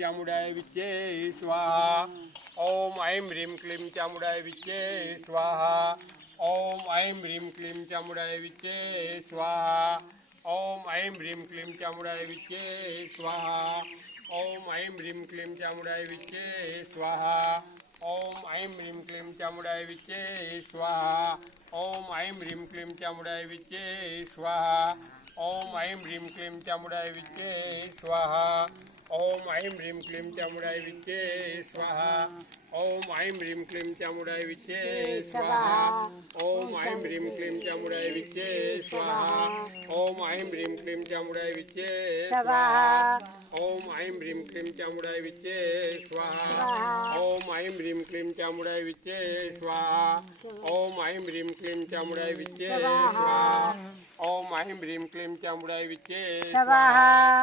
चामुंडाय विच्चे स्वाहा। ओम ऐं ह्रीं क्लीं चामुंडाय विच्चे स्वाहा। ओम ऐं ह्रीं क्लीं चामुंडाय विच्चे स्वाहा। ओम ऐं ह्रीं क्लीं चामुंडाय विच्चे स्वाहा। ओम ऐं ह्रीं क्लीं चामुंडाय विच्चे स्वाहा। ओम ऐं ह्रीं क्लीं चामुंडाय विच्चे स्वाहा। ओम ऐं ह्रीं क्लीं चामुंडाय विच्चे स्वाहा। ओम ऐं ह्रीं क्लीं चामुंडाय विच्चे स्वाहा। ओम ऐं ह्रीं क्लीं चामुंडाय विच्चे स्वाहा। ओम ऐं ह्रीं क्लीं चामुंडाय विच्चे स्वाहा। ओम ऐं ह्रीं क्लीं चामुंडाय विच्चे स्वाहा। ओम ऐं ह्रीं क्लीं चामुंडाय विच्चे स्वाहा। ओम ऐं ह्रीं क्लीं चामुंडाय विच्चे स्वाहा। ओम ऐं ह्रीं क्लीं चामुंडाय विच्चे स्वाहा। ओम ऐं ह्रीं क्लीं चामुंडाय विच्चे स्वाहा। ओम ऐं ह्रीं क्लीं चामुंडाय विच्चे स्वाहा।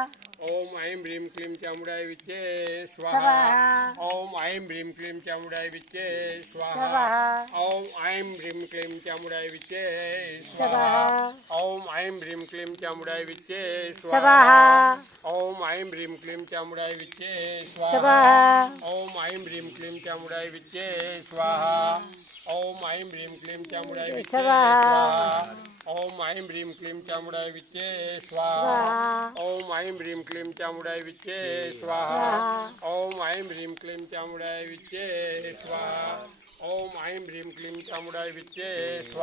ओम ऐं ह्रीं क्लीं चामुंडाय विच्चे स्वाहा। ओम ऐं ह्रीं क्लीं चामुंडाय विच्चे स्वाहा। ओम ऐं ह्रीं क्लीं चामुंडाय विच्चे स्वाहा। ओम ऐं ह्रीं क्लीं चामुंडाय विच्चे स्वाहा। ओम ऐं ह्रीं क्लीं चामुंडाय विच्चे स्वाहा। ओम ऐं ह्रीं क्लीं चामुंडाय विच्चे स्वाहा। ओम ऐं ह्रीं क्लीं चामुंडाय विच्चे स्वाहा। ओम ऐं ह्रीं क्लीं चामुंडाय विच्चे स्वाहा। ओम ऐं ह्रीं क्लीं चामुंडाय विच्चे स्वाहा। ओम ऐं ह्रीं क्लीं चामुंडाय विच्चे स्वाहा। ओम ऐं ह्रीं क्लीं चामुंडाय विच्चे स्वाहा।